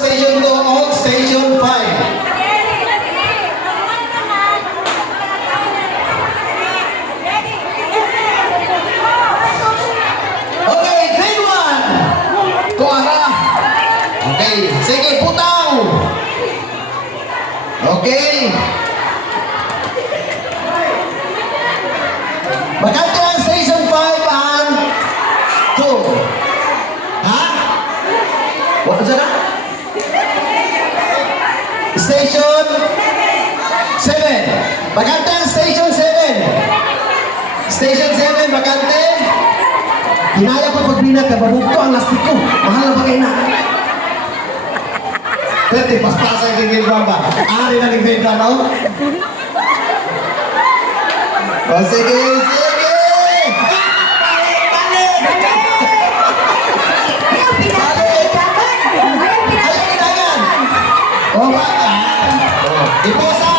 Station 2 o Station 5. Okay, grade 1. Tuara. Okay, sige, putang. Okay. Bakante ang Station 5 and 2. Ha? What is that? Station 7. Bakante ang Station 7. Station 7, bakante. Hinaya ko pag binat ka, babugto ang lastik ko. Mahal na bagay na. Pwede, paspasan yung grade 1 ba? Ari na yung grade 1, no? O, sige, sige! Ayaw kinagan! O, baka! Iposa!